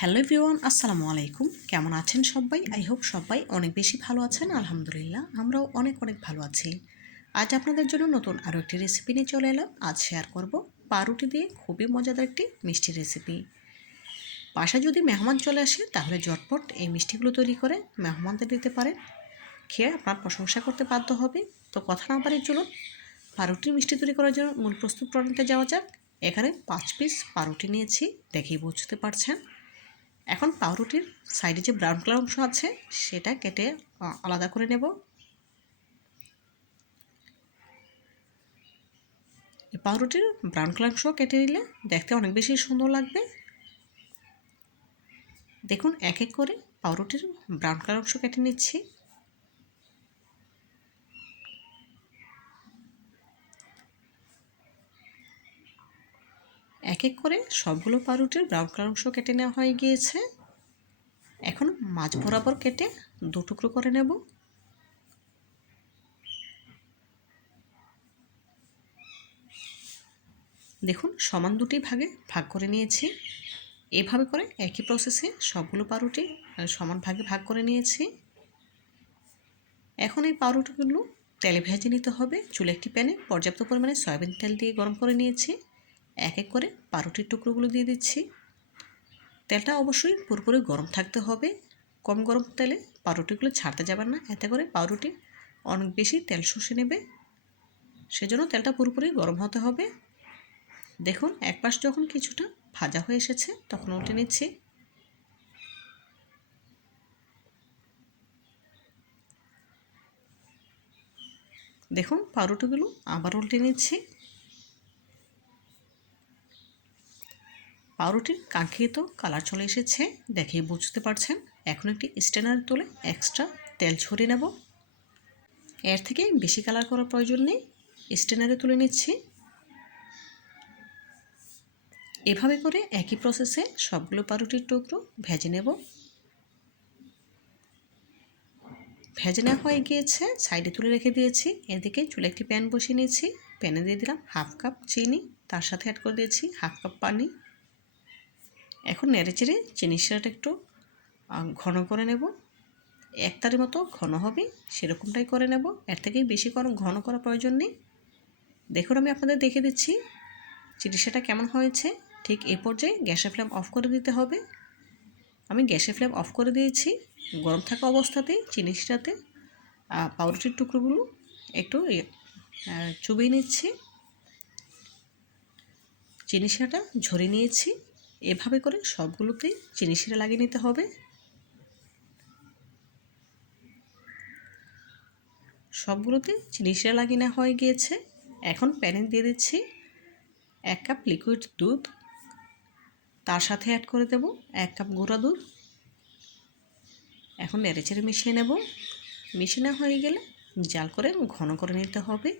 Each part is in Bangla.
হ্যালো এভরিওয়ান, আসসালামু আলাইকুম। কেমন আছেন সবাই? আই হোপ সবাই অনেক বেশি ভালো আছেন। আলহামদুলিল্লাহ, আমরাও অনেক ভালো আছি। আজ আপনাদের জন্য নতুন আরও একটি রেসিপি নিয়ে চলে এলাম। আজ শেয়ার করব পাউরুটি দিয়ে খুবই মজাদার একটি মিষ্টি রেসিপি। বাসায় যদি মেহমান চলে আসে তাহলে ঝটপট এই মিষ্টিগুলো তৈরি করে মেহমানদের দিতে পারেন। খেয়ে আপনার প্রশংসা করতে বাধ্য হবে। তো কথা না বাড়িয়ে চলুন পাউরুটির মিষ্টি তৈরি করার জন্য মূল প্রস্তুত প্রণালীতে যাওয়া যাক। এখানে 5 পিস পাউরুটি নিয়েছি, দেখেই বুঝতে পারছেন। এখন পাউরুটির সাইডে যে ব্রাউন কালার অংশ আছে সেটা কেটে আলাদা করে নেব। এই পাউরুটির ব্রাউন কালার অংশ কেটে নিলে দেখতে অনেক বেশি সুন্দর লাগবে। দেখুন, এক এক করে পাউরুটির ব্রাউন কালার অংশ কেটে নিচ্ছি। এক এক করে সবগুলো পাউরুটির ব্রাউন কালার অংশ কেটে নেওয়া হয়ে গিয়েছে। এখন মাঝ বরাবর কেটে 2 টুকরো করে নেব। দেখুন, সমান 2টি ভাগে ভাগ করে নিয়েছি। এভাবে করে একই প্রসেসে সবগুলো পাউরুটি সমান ভাগে ভাগ করে নিয়েছি। এখন এই পাউরুটিগুলো তেলে ভেজে নিতে হবে। চুলে একটি প্যানে পর্যাপ্ত পরিমাণে সয়াবিন তেল দিয়ে গরম করে নিয়েছি। এক এক করে পাউরুটির টুকরোগুলো দিয়ে দিচ্ছি। তেলটা অবশ্যই পুরোপুরি গরম থাকতে হবে। কম গরম তেলে পাউরুটিগুলো ছাড়তে যাবেন না, এতে করে পাউরুটি অনেক বেশি তেল শুষে নেবে। সেজন্য তেলটা পুরোপুরি গরম হতে হবে। দেখুন, এক পাশ যখন কিছুটা ভাজা হয়ে এসেছে তখন উল্টে নিচ্ছি। দেখুন, পাউরুটিগুলো আবার উল্টে নিচ্ছি। পাউরুটির কাঙ্ক্ষিত কালার চলে এসেছে, দেখেই বুঝতে পারছেন। এখন একটি স্ট্রেনার তুলে এক্সট্রা তেল ঝরিয়ে নেব। এর থেকে বেশি কালার করার প্রয়োজন নেই, স্ট্রেনারে তুলে নিচ্ছি। এভাবে করে একই প্রসেসে সবগুলো পাউরুটির টুকরো ভেজে নেব। ভেজে নেওয়া হয়ে গিয়েছে, সাইডে তুলে রেখে দিয়েছি। এদিকে চুলে একটি প্যান বসিয়ে নিয়েছি। প্যানে দিয়ে দিলাম 1/2 কাপ চিনি, তার সাথে অ্যাড করে দিয়েছি 1/2 কাপ পানি। এখন নেড়েচেড়ে চিনির শিরাটা একটু ঘন করে নেব। একতারের মতো ঘন হবে সেরকমটাই করে নেব, এর থেকেই বেশি ঘন করার প্রয়োজন নেই। দেখুন, আমি আপনাদের দেখে দিচ্ছি চিনির শিরাটা কেমন হয়েছে। ঠিক এই পর্যায়ে গ্যাসের ফ্লেম অফ করে দিতে হবে। আমি গ্যাসের ফ্লেম অফ করে দিয়েছি। গরম থাকা অবস্থাতেই চিনির শিরাতে পাউরুটির টুকরোগুলো একটু চুবিয়ে নিচ্ছি। চিনি শিরাটা ঝরিয়ে নিয়েছি। এভাবে করে সবগুলোতেই চিনি শিরা লাগিয়ে নিতে হবে। সবগুলোতে চিনি শিরা লাগিয়ে নেওয়া হয়ে গিয়েছে। এখন প্যানে দিয়ে দিচ্ছি 1 কাপ লিকুইড দুধ, তার সাথে অ্যাড করে দেব 1 কাপ গুঁড়া দুধ। এখন নেড়েচেড়ে মিশিয়ে নেব। মিশিয়ে নেওয়া হয়ে গেলে জাল করে ঘন করে নিতে হবে।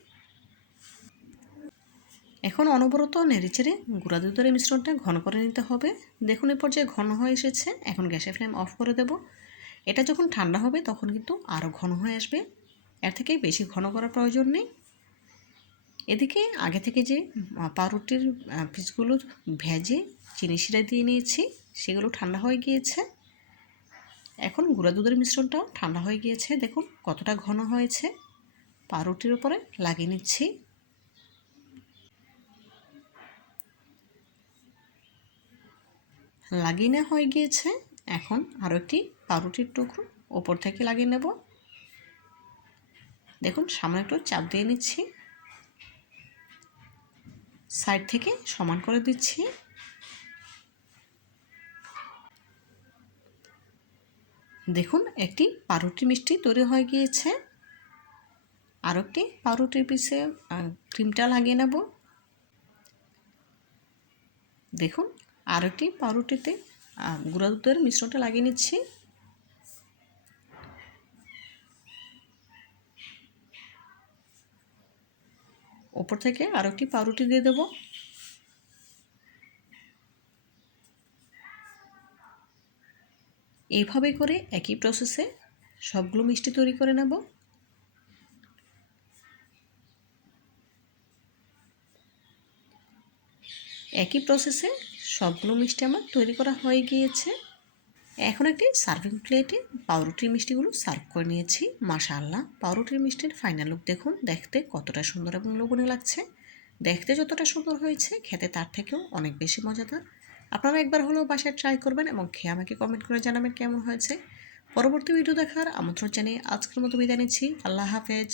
এখন অনবরত নেড়েচেড়ে গুঁড়া দুধের মিশ্রণটা ঘন করে নিতে হবে। দেখুন, এই পর্যায়ে ঘন হয়ে এসেছে। এখন গ্যাসের ফ্লেম অফ করে দেব। এটা যখন ঠান্ডা হবে তখন কিন্তু আরও ঘন হয়ে আসবে, এর থেকে বেশি ঘন করার প্রয়োজন নেই। এদিকে আগে থেকে যে পাউরুটির পিসগুলো ভেজে চিনি শিরা দিয়ে নিয়েছি, সেগুলো ঠান্ডা হয়ে গিয়েছে। এখন গুঁড়া দুধের মিশ্রণটাও ঠান্ডা হয়ে গিয়েছে। দেখুন কতটা ঘন হয়েছে। পাউরুটির উপরে লাগিয়ে নিচ্ছি। লাগিয়ে নেওয়া হয়ে গিয়েছে। এখন আরও একটি পাউরুটির টুকরো ওপর থেকে লাগিয়ে নেব। দেখুন, সামনে একটু চাপ দিয়ে নিচ্ছি, সাইড থেকে সমান করে দিচ্ছি। দেখুন, একটি পাউরুটি মিষ্টি তৈরি হয়ে গিয়েছে। আরও একটি পাউরুটির পিসে ক্রিমটা লাগিয়ে নেব। দেখুন, আরও একটি পাউরুটিতে গুঁড়া দুধের মিশ্রণটা লাগিয়ে নিচ্ছি। ওপর থেকে আরও একটি পাউরুটি দিয়ে দেব। এইভাবে করে একই প্রসেসে সবগুলো মিষ্টি তৈরি করে নেব। একই প্রসেসে সবগুলো মিষ্টি আমার তৈরি করা হয়ে গিয়েছে। এখন একটি সার্ভিং প্লেটে পাউরুটির মিষ্টিগুলো সার্ভ করে নিয়েছি। মাশাআল্লাহ, পাউরুটির মিষ্টির ফাইনাল লুক দেখুন, দেখতে কতটা সুন্দর এবং লোভনীয় লাগছে। দেখতে যতটা সুন্দর হয়েছে, খেতে তার থেকেও অনেক বেশি মজাদার। আপনারা একবার হলেও বাসায় ট্রাই করবেন এবং খেয়ে আমাকে কমেন্ট করে জানাবেন কেমন হয়েছে। পরবর্তী ভিডিও দেখার আমন্ত্রণ জানিয়ে আজকের মতো বিদায় নিচ্ছি। আল্লাহ হাফেজ।